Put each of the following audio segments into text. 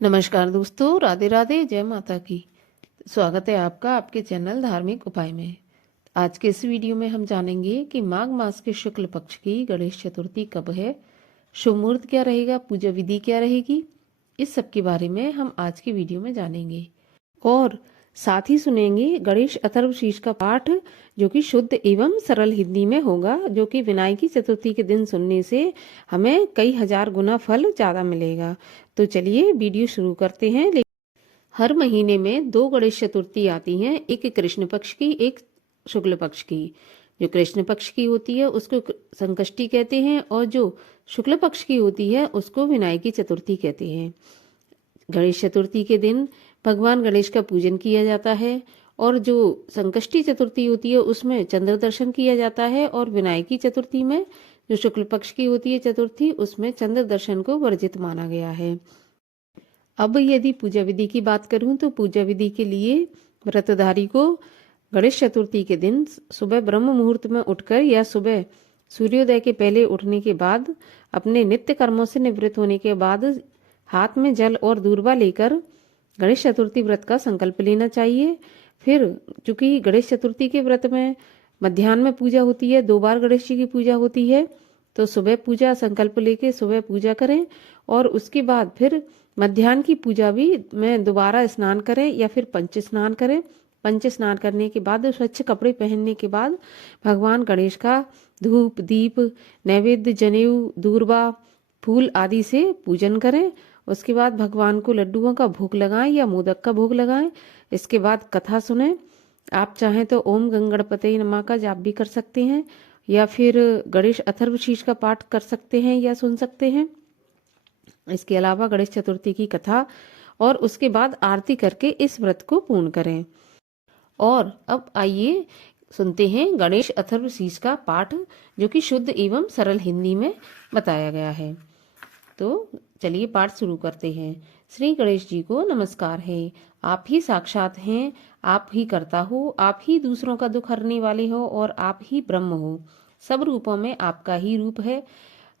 नमस्कार दोस्तों, राधे राधे, जय माता की। स्वागत है आपका आपके चैनल धार्मिक उपाय में। आज के इस वीडियो में हम जानेंगे कि माघ मास के शुक्ल पक्ष की गणेश चतुर्थी कब है, शुभ मुहूर्त क्या रहेगा, पूजा विधि क्या रहेगी। इस सब के बारे में हम आज की वीडियो में जानेंगे और साथ ही सुनेंगे गणेश अथर्वशीष का पाठ, जो कि शुद्ध एवं सरल हिंदी में होगा, जो कि विनायकी चतुर्थी के दिन सुनने से हमें कई हजार गुना फल ज्यादा मिलेगा। तो चलिए वीडियो शुरू करते हैं। हर महीने में दो गणेश चतुर्थी आती हैं, एक कृष्ण पक्ष की, एक शुक्ल पक्ष की। जो कृष्ण पक्ष की होती है उसको संकष्टी कहते हैं और जो शुक्ल पक्ष की होती है उसको विनायकी चतुर्थी कहते हैं। गणेश चतुर्थी के दिन भगवान गणेश का पूजन किया जाता है और जो संकष्टी चतुर्थी होती है उसमें चंद्र दर्शन किया जाता है और विनायकी चतुर्थी में जो शुक्ल पक्ष की होती है चतुर्थी उसमें चंद्र दर्शन को वर्जित माना गया है। अब यदि पूजा विधि की बात करूं तो पूजा विधि के लिए व्रतधारी को गणेश चतुर्थी के दिन सुबह ब्रह्म मुहूर्त में उठकर या सुबह सूर्योदय के पहले उठने के बाद अपने नित्य कर्मों से निवृत्त होने के बाद हाथ में जल और दूर्वा लेकर गणेश चतुर्थी व्रत का संकल्प लेना चाहिए। फिर चूंकि गणेश चतुर्थी के व्रत में मध्याह्न में पूजा होती है, 2 बार गणेश जी की पूजा होती है, तो सुबह पूजा संकल्प लेके सुबह पूजा करें और उसके बाद फिर मध्याह्न की पूजा भी में दोबारा स्नान करें या फिर पंच स्नान करें। पंच स्नान करने के बाद स्वच्छ कपड़े पहनने के बाद भगवान गणेश का धूप दीप नैवेद्य जनेऊ दूर्वा फूल आदि से पूजन करें। उसके बाद भगवान को लड्डुओं का भोग लगाएं या मोदक का भोग लगाएं। इसके बाद कथा सुने। आप चाहें तो ओम गंगणपते नमः का जाप भी कर सकते हैं या फिर गणेश अथर्वशीष का पाठ कर सकते हैं या सुन सकते हैं। इसके अलावा गणेश चतुर्थी की कथा और उसके बाद आरती करके इस व्रत को पूर्ण करें। और अब आइए सुनते हैं गणेश अथर्वशीष का पाठ, जो कि शुद्ध एवं सरल हिंदी में बताया गया है। तो चलिए पाठ शुरू करते हैं। श्री गणेश जी को नमस्कार है। आप ही साक्षात हैं, आप ही कर्ता हो, आप ही दूसरों का दुख हरने वाले हो और आप ही ब्रह्म हो। सब रूपों में आपका ही रूप है,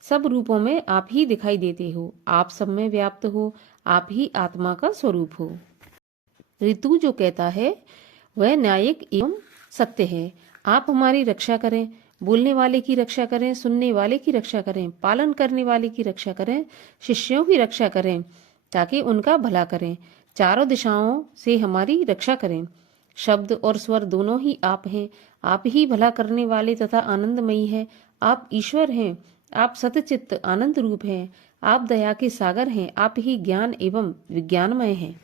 सब रूपों में आप ही दिखाई देते हो, आप सब में व्याप्त हो, आप ही आत्मा का स्वरूप हो। ऋतु जो कहता है वह न्यायिक एवं सत्य है। आप हमारी रक्षा करें, बोलने वाले की रक्षा करें, सुनने वाले की रक्षा करें, पालन करने वाले की रक्षा करें, शिष्यों की रक्षा करें ताकि उनका भला करें। चारों दिशाओं से हमारी रक्षा करें। शब्द और स्वर दोनों ही आप हैं। आप ही भला करने वाले तथा आनंदमयी है। आप ईश्वर हैं, आप सतचित्त आनंद रूप हैं, आप दया के सागर हैं, आप ही ज्ञान एवं विज्ञानमय हैं।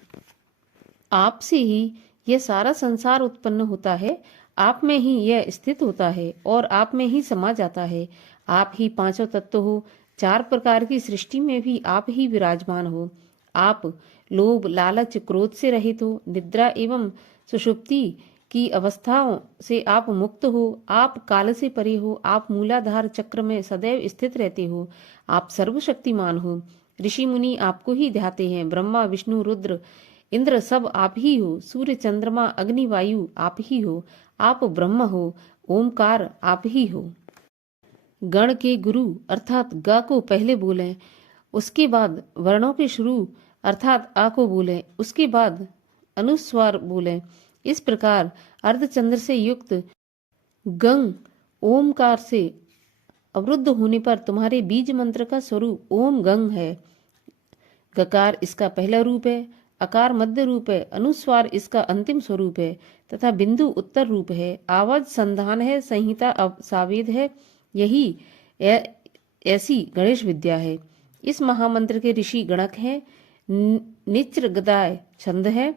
आपसे ही यह सारा संसार उत्पन्न होता है, आप में ही यह स्थित होता है और आप में ही समा जाता है। आप ही पांचों तत्व हो, 4 प्रकार की सृष्टि में भी आप ही विराजमान हो। आप लोभ लालच क्रोध से रहित हो, निद्रा एवं सुषुप्ति की अवस्थाओं से आप मुक्त हो। आप काल से परे हो, आप मूलाधार चक्र में सदैव स्थित रहते हो। आप सर्वशक्तिमान हो, ऋषि मुनि आपको ही ध्याते हैं। ब्रह्मा विष्णु रुद्र इंद्र सब आप ही हो। सूर्य चंद्रमा अग्नि वायु आप ही हो। आप ब्रह्म हो, ओमकार आप ही हो। गण के गुरु अर्थात ग को पहले बोलें, उसके बाद वर्णों के शुरू अर्थात आ को बोलें, उसके बाद अनुस्वार बोलें। इस प्रकार अर्धचंद्र से युक्त गंग ओमकार से अवरुद्ध होने पर तुम्हारे बीज मंत्र का स्वरूप ओम गंग है। गकार इसका पहला रूप है, अकार मध्य रूप है, अनुस्वार इसका अंतिम स्वरूप है तथा बिंदु उत्तर रूप है। आवाज संधान है, संहिता सावेद है। यही ऐसी गणेश विद्या है। इस महामंत्र के ऋषि गणक हैं, निच्र गदाय छंद है,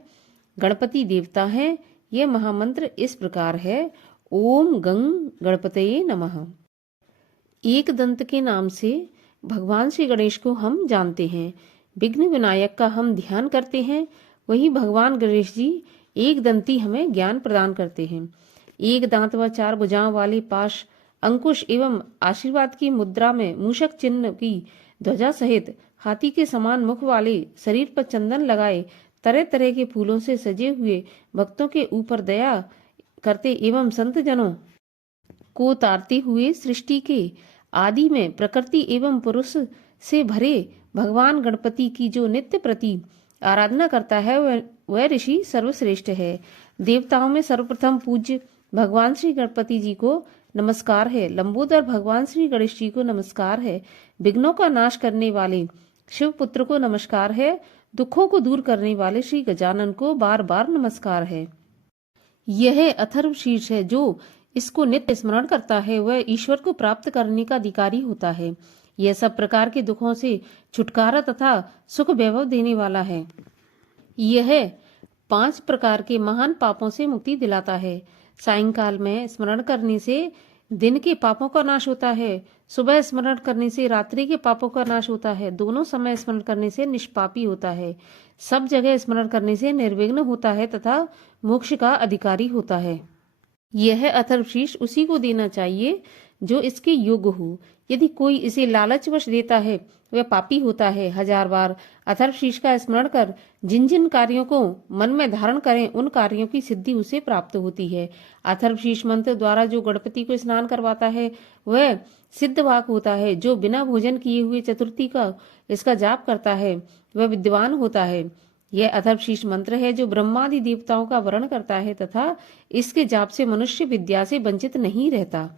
गणपति देवता है। यह महामंत्र इस प्रकार है, ओम गंग गणपतये नमः। एक दंत के नाम से भगवान श्री गणेश को हम जानते हैं। विघ्न विनायक का हम ध्यान करते हैं, वही भगवान गणेश जी एक दंती हमें ज्ञान प्रदान करते हैं। एक दांत व 4 भुजाओं वाले पाश अंकुश एवं आशीर्वाद की मुद्रा में मूषक चिन्ह की ध्वजा सहित हाथी के समान मुख वाले, शरीर पर चंदन लगाए, तरह तरह के फूलों से सजे हुए, भक्तों के ऊपर दया करते एवं संत जनों को तारते हुए, सृष्टि के आदि में प्रकृति एवं पुरुष से भरे भगवान गणपति की जो नित्य प्रति आराधना करता है वह ऋषि सर्वश्रेष्ठ है। देवताओं में सर्वप्रथम पूज्य भगवान श्री गणपति जी को नमस्कार है। लंबोदर भगवान श्री गणेश जी को नमस्कार है। विघ्नों का नाश करने वाले शिव पुत्र को नमस्कार है। दुखों को दूर करने वाले श्री गजानन को बार बार नमस्कार है। यह अथर्व शीर्ष है। जो इसको नित्य स्मरण करता है वह ईश्वर को प्राप्त करने का अधिकारी होता है। यह सब प्रकार के दुखों से छुटकारा तथा सुख वैभव देने वाला है। यह 5 प्रकार के महान पापों से मुक्ति दिलाता है। सायंकाल में स्मरण करने से दिन के पापों का नाश होता है। सुबह स्मरण करने से रात्रि के पापों का नाश होता है। दोनों समय स्मरण करने से निष्पापी होता है। सब जगह स्मरण करने से निर्विघ्न होता है तथा मोक्ष का अधिकारी होता है। यह अथर्वशीष उसी को देना चाहिए जो इसके योग्य हो। यदि कोई इसे लालचवश देता है वह पापी होता है। 1000 बार अथर्वशीष का स्मरण कर जिन जिन कार्यों को मन में धारण करें उन कार्यों की सिद्धि उसे प्राप्त होती है। अथर्वशीष मंत्र द्वारा जो गणपति को स्नान करवाता है वह सिद्धवाक होता है। जो बिना भोजन किए हुए चतुर्थी का इसका जाप करता है वह विद्वान होता है। यह अथर्वशीष मंत्र है जो ब्रह्मादि देवताओं का वर्ण करता है तथा इसके जाप से मनुष्य विद्या से वंचित नहीं रहता।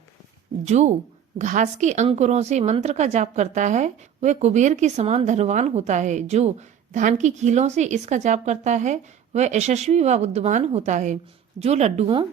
जो घास के अंकुरों से मंत्र का जाप करता है वह कुबेर के समान धनवान होता है। जो धान की खीलों से इसका जाप करता है वह यशस्वी व बुद्धिमान होता है। जो लड्डुओं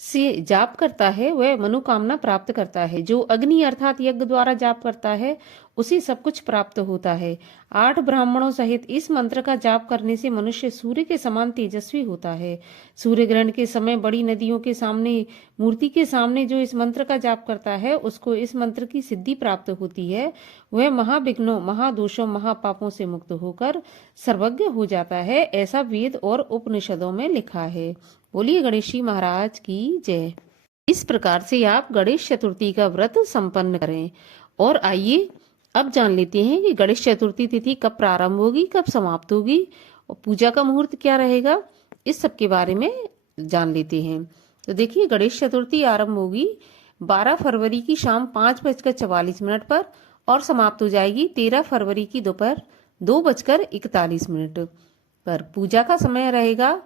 से जाप करता है वह मनोकामना प्राप्त करता है। जो अग्नि अर्थात यज्ञ द्वारा जाप करता है उसे सब कुछ प्राप्त होता है। 8 ब्राह्मणों सहित इस मंत्र का जाप करने से मनुष्य सूर्य के समान तेजस्वी होता है। सूर्य ग्रहण के समय बड़ी नदियों के सामने मूर्ति के सामने जो इस मंत्र का जाप करता है उसको इस मंत्र की सिद्धि प्राप्त होती है। वह महाविघ्नों महादोषों महापापों से मुक्त होकर सर्वज्ञ हो जाता है। ऐसा वेद और उपनिषदों में लिखा है। बोलिए गणेश जी महाराज की जय। इस प्रकार से आप गणेश चतुर्थी का व्रत संपन्न करें। और आइए अब जान लेते हैं कि गणेश चतुर्थी तिथि कब प्रारंभ होगी, कब समाप्त होगी और पूजा का मुहूर्त क्या रहेगा, इस सब के बारे में जान लेते हैं। तो देखिए, गणेश चतुर्थी आरंभ होगी 12 फरवरी की शाम 5:44 पर और समाप्त हो जाएगी 13 फरवरी की दोपहर 2:41 पर। पूजा का समय रहेगा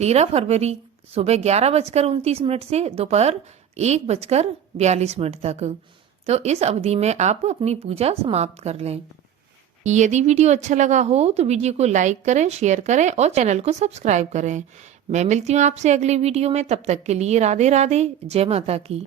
13 फरवरी सुबह 11:29 से दोपहर 1:42 तक। तो इस अवधि में आप अपनी पूजा समाप्त कर लें। यदि वीडियो अच्छा लगा हो तो वीडियो को लाइक करें, शेयर करें और चैनल को सब्सक्राइब करें। मैं मिलती हूँ आपसे अगले वीडियो में। तब तक के लिए राधे राधे, जय माता की।